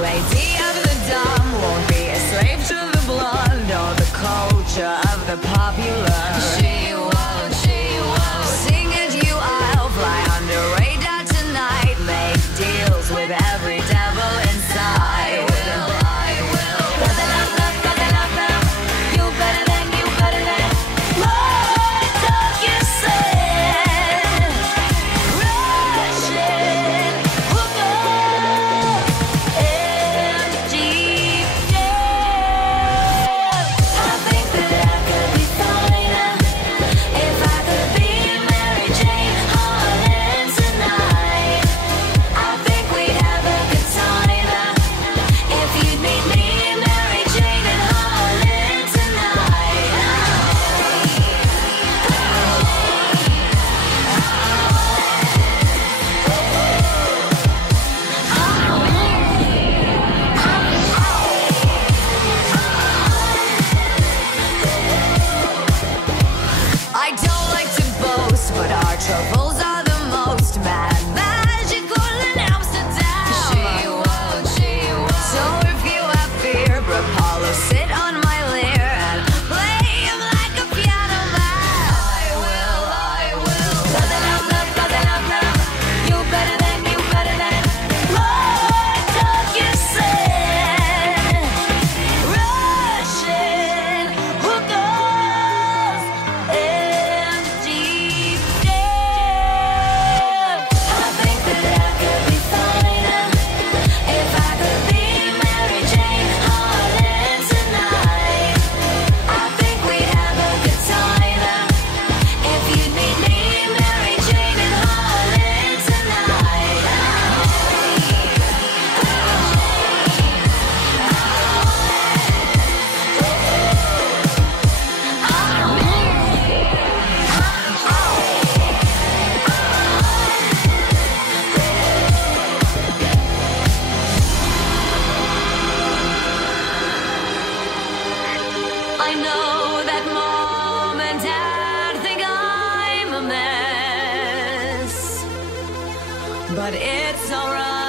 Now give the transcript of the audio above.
Lady of the dumb won't be a slave to the blonde or the culture of the popular. She won't sing at you, I'll fly under radar tonight. Make deals with every devil inside. But our troubles are the most mad, magical in Amsterdam. She won't. So if you have fear, Apollo, sit on my lyre and play him like a piano man. I will. You better than. What dog you said? Russian hookers and deep. I know that moment and think I'm a mess, but it's alright.